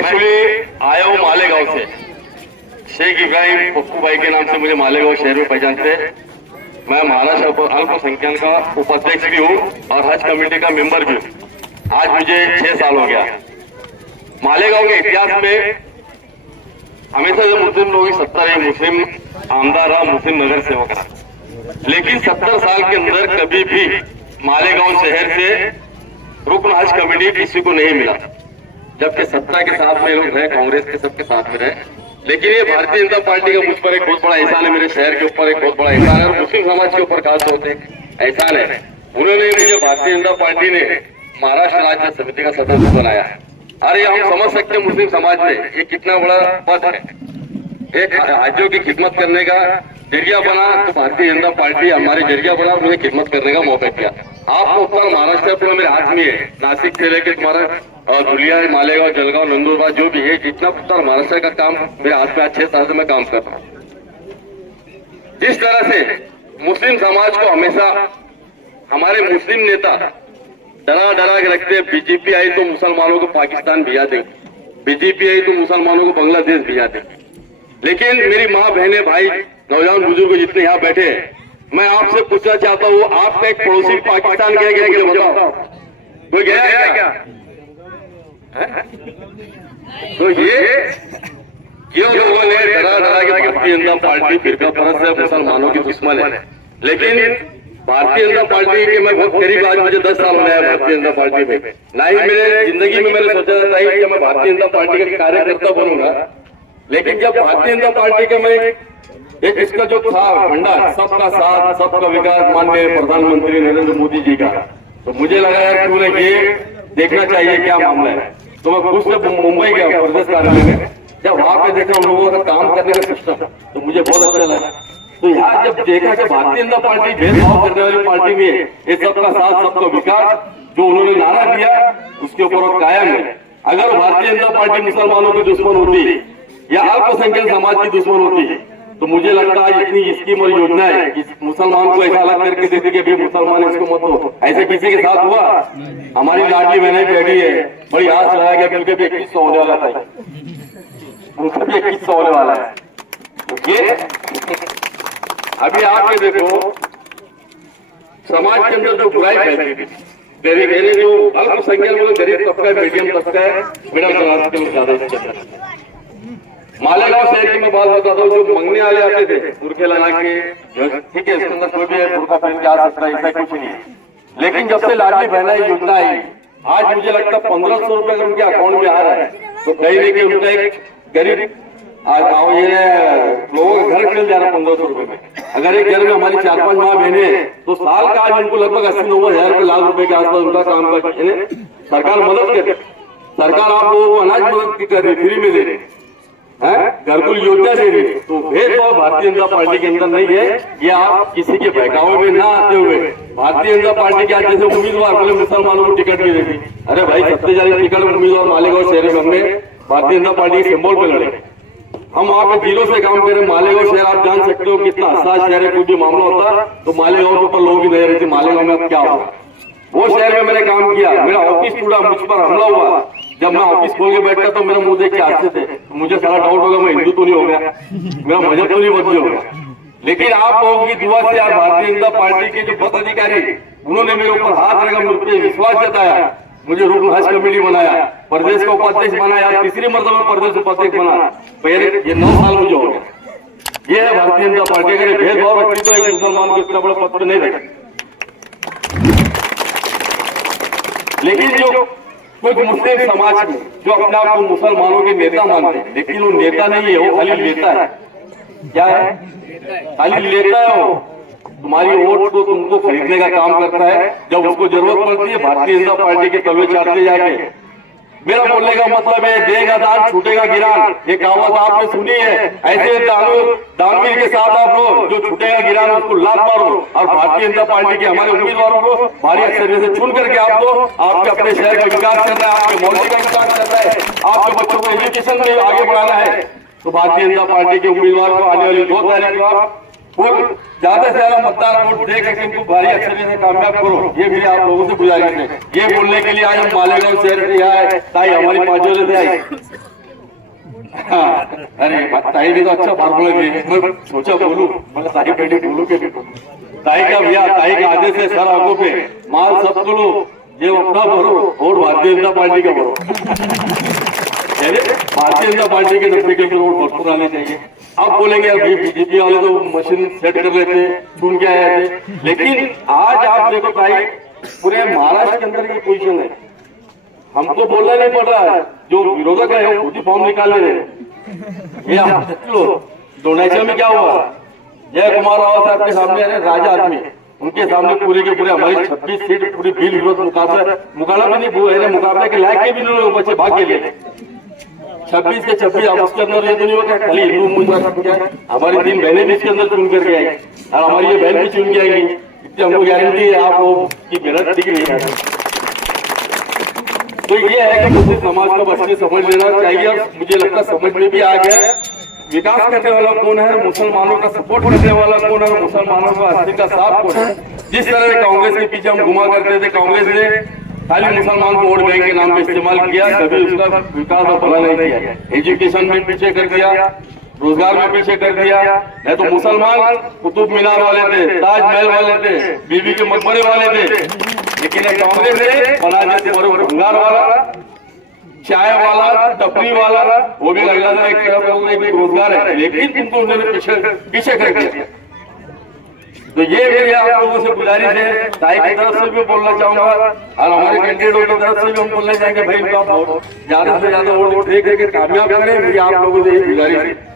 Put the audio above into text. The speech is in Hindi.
एक्चुअली आया हूँ मालेगांव से। शेख इब्राहिम पप्पू भाई के नाम से मुझे मालेगांव शहर में पहचानते हैं। मैं महाराष्ट्र अल्पसंख्यक का उपाध्यक्ष भी हूँ और हज कमेटी का मेंबर भी हूँ। आज मुझे 6 साल हो गया। मालेगांव के इतिहास में हमेशा जब मुस्लिम लोगों की सत्ता रही, मुस्लिम आमदार रहा, मुस्लिम नगर सेवक रहा, लेकिन 70 साल के अंदर कभी भी मालेगांव शहर से रुकन हज कमेटी किसी को नहीं मिला। जबकि सत्ता के साथ में लोग रहे, कांग्रेस के सबके साथ में रहे, लेकिन ये भारतीय जनता पार्टी का मुझ पर एक बहुत बड़ा एहसान है, मेरे शहर के ऊपर एक बहुत बड़ा एहसान है और मुस्लिम समाज के ऊपर खास तौर से एहसान है। उन्होंने मुझे भारतीय जनता पार्टी ने महाराष्ट्र राज्य समिति का सदस्य बनाया है। अरे हम समझ सकते हैं मुस्लिम समाज में ये कितना बड़ा पद है। एक राज्यों की खिदमत करने का जरिया बना तो भारतीय जनता पार्टी हमारे जरिया बना और मुझे खिदमत करने का मौका दिया। आपको उत्तर महाराष्ट्र पूरा मेरे हाथ में है, नासिक से लेकर तुम्हारा धुलिया, मालेगांव, जलगांव, नंदुरबार जो भी है, जितना उत्तर महाराष्ट्र का काम मेरे हाथ में आज 6 साल से मैं काम कर रहा हूँ। जिस तरह से मुस्लिम समाज को हमेशा हमारे मुस्लिम नेता डरा डरा के रखते हैं, बीजेपी आई तो मुसलमानों को पाकिस्तान भेजा दे, बीजेपी आई तो मुसलमानों को बांग्लादेश भेजा दे। लेकिन मेरी माँ, बहने, भाई, नौजवान बुजुर्ग जितने यहाँ बैठे हैं, मैं आपसे पूछना चाहता हूँ, आपका एक पड़ोसी पाकिस्तान गया क्या? बताओ, कोई गया है क्या? तो ये लोगों ने डरा डरा के भारतीय जनता पार्टी फिरका परस्त है, मुसलमानों की दुश्मन है। लेकिन भारतीय जनता पार्टी के मैं बहुत करीब, आज मुझे 10 साल हो गया भारतीय जनता पार्टी में। ना ही मेरे जिंदगी में मैंने सोचा था कि मैं भारतीय जनता पार्टी का कार्यकर्ता बनूंगा, लेकिन जब भारतीय जनता पार्टी का मैं एक इसका जो था भंडार, सबका साथ सबका विकास, माननीय प्रधानमंत्री नरेंद्र मोदी जी का, तो मुझे लगा यार क्यों ना ये देखना चाहिए क्या मामला है। तो मैं खुद से मुंबई गया प्रदेश कार्यालय में, जब वहां पे देखा उन लोगों का काम करने का सिस्टम, तो मुझे बहुत अच्छा लगा। तो यहाँ जब देखा कि भारतीय जनता पार्टी भेदभाव करने वाली पार्टी में है, ये सबका साथ सबका विकास जो उन्होंने नारा दिया उसके ऊपर वो कायम है। अगर भारतीय जनता पार्टी मुसलमानों की दुश्मन होती या अल्पसंख्यक समाज की दुश्मन होती तो मुझे लगता है इतनी स्कीम और योजना है कि मुसलमान को ऐसा अलग करके देते कि मुसलमान इसको मत हो। ऐसे किसी के साथ हुआ? हमारी लाडली बहनें बैठी है, बड़ी आस लगाया गया उनके भी 2100 होने वाला था, उनका भी 2100 होने वाला है। तो ये अभी आप ये देखो समाज के अंदर जो बुराई फैलती थी, गरीब जो अल्पसंख्यक लोग, गरीब तबका है, मीडियम तबका है, मिडिल क्लास के लोग ज्यादा। मालेगांव शहर की मैं बात बताता हूँ, जो मंगने वाले आते थे बुरखे लगा के, ठीक है, इसके अंदर कोई भी बुरखा पहन के आ सकता है, ऐसा कुछ नहीं है। लेकिन जब से लाडली बहना योजना आई, आज मुझे लगता है 1500 रुपए अगर उनके अकाउंट में आ रहा है तो कहीं नहीं कि उनका एक गरीब लोगों का घर मिल जा रहा है 1500 रुपए में। अगर एक घर में हमारी 4-5 माँ बहने हैं तो साल का आज उनको लगभग 80-90 हजार लाख रुपए के आसपास उनका काम कर सरकार मदद करे। सरकार आप लोगों को अनाज मदद कर रही, फ्री में दे रही है, घरकुल योजना दे रही है। तो भेदभाव भारतीय जनता पार्टी के अंदर नहीं है। ये आप किसी के बहकावे में ना आते हुए भारतीय जनता पार्टी के आज जैसे उम्मीदवार बोले मुसलमानों को टिकट भी देती, अरे भाई 70 टिकट उम्मीदवार मालेगांव शहर में हमने भारतीय जनता पार्टी के सिंबल पे लड़े। हम वहाँ पे जीरो से काम करें। मालेगांव शहर आप जान सकते हो कितना हसास शहर है, कोई भी मामला होता तो मालेगांव के ऊपर लोग ही नहीं रहते, मालेगांव में अब क्या होगा। वो शहर में मैंने काम किया, मेरा ऑफिस टूटा, मुझ पर हमला हुआ। जब मैं ऑफिस खोल के बैठता तो मेरा मुंह देख के हंसते थे, तो मुझे सारा डाउट होगा मैं हिंदू तो नहीं हो गया, मेरा मजहब तो नहीं बदली हो गया। लेकिन आप लोगों की दुआ से यार भारतीय जनता पार्टी के जो पदाधिकारी उन्होंने मेरे ऊपर हाथ रखा, मुझ पर विश्वास जताया, मुझे रुकन हज कमेटी बनाया, प्रदेश का उपाध्यक्ष बनाया, तीसरी मरतबा प्रदेश उपाध्यक्ष बना। पहले ये 9 साल मुझे हो गया। ये है भारतीय जनता पार्टी। अगर भेदभाव रखती तो एक मुसलमान को इतना बड़ा पद पर नहीं रखे। लेकिन जो कुछ मुस्लिम समाज में जो अपने आप को मुसलमानों के नेता मानते हैं, लेकिन वो नेता नहीं है, वो खाली लेता है। क्या है? खाली लेता है। वो तुम्हारी वोट को तुमको खरीदने का काम करता है। जब उसको जरूरत पड़ती है भारतीय जनता पार्टी के तलवे चाटते जाके। मेरा बोलने का मतलब है देगा दान छूटेगा गिरान, ये कहावत आपने सुनी है। ऐसे दानवीर के साथ आप लोग जो छूटेगा गिरान उसको लात मारो और भारतीय जनता पार्टी के हमारे उम्मीदवारों को भारी अक्सरियत से चुन करके आपको आपके अपने शहर का विकास करना है, आपके मोहल्ले का विकास करना है, आपके बच्चों को एजुकेशन में आगे बढ़ाना है। तो भारतीय जनता पार्टी के उम्मीदवार को आने वाली 2 तारीख को आप ज्यादा से ज्यादा मतदार वोट दे करके इनको भारी अक्सरियत से कामयाब करो। ये मेरी आप लोगों से गुजारिश है। ये बोलने के लिए आज हम मालेगांव शहर से आए, ताई हमारी 5 बजे से आई। हाँ, अरे ताई ने तो अच्छा फार्मूला दिया, मैं सोचा बोलूं, मगर ताई पहले बोलूं के नहीं बोलूं। ताई का भैया, ताई का आदेश है सर आंखों पे, माल सब तो लो, ये अपना भरो और भारतीय जनता पार्टी का भरो। भारतीय जनता पार्टी के 90 करोड़ भरपूर आने चाहिए। अब बोलेंगे अभी बीजेपी वाले तो मशीन सेट कर लेते, चुन के आए थे, लेकिन आज आप देखो भाई पूरे महाराष्ट्र के अंदर की पोजीशन है, हमको बोलना नहीं पड़ रहा है, जो विरोधक है वो खुद ही फॉर्म निकाल ले रहे। ये आप लो डोनेशन में क्या हुआ, जय कुमार रावत साहब के सामने अरे राजा आदमी, उनके सामने पूरे के पूरे हमारी 26 सीट पूरी बिल विरोध मुकाबला भी नहीं हुआ, मुकाबले के लायक के भी नहीं लोग बच्चे भाग के लिए 26 के 26। अब उसके अंदर ये तो नहीं होगा खाली हिंदू उम्मीदवार, हमारी 3 बहनें भी इसके अंदर चुन करके आई और हमारी ये बहन भी चुन के आएगी, इसकी हमको गारंटी है आप लोग की मेहनत दिख रही है। तो ये है कि मुस्लिम समाज को बच्चे समझ लेना चाहिए, और मुझे लगता है समझ में भी आ गया विकास करने वाला कौन है, मुसलमानों का सपोर्ट करने वाला कौन है, मुसलमानों का हस्ती का साथ कौन है। जिस तरह कांग्रेस के पीछे हम घुमा करते थे, कांग्रेस ने खाली मुसलमान को वोट बैंक के नाम पे इस्तेमाल किया, कभी उसका विकास और भला नहीं किया। एजुकेशन में पीछे कर दिया, रोजगार में पीछे कर दिया। नहीं तो मुसलमान कुतुब मीनार वाले थे, ताजमहल वाले थे, बीबी के मकबरे वाले थे, लेकिन कांग्रेस ने बना देते भंगार वाला, चाय वाला, टपरी वाला, वो भी लग रहा था एक तरफ एक रोजगार है, लेकिन तुमको उन्होंने पीछे कर दिया। तो ये मेरी आप लोगों से गुजारिश है, ताई की तरफ से भी बोलना चाहूंगा और हमारे कैंडिडेटों की तरफ से भी हम बोलना चाहेंगे भाई, तो आप ज्यादा से ज्यादा वोट दे करके कामयाब करें, मेरी आप लोगों से यही गुजारिश है।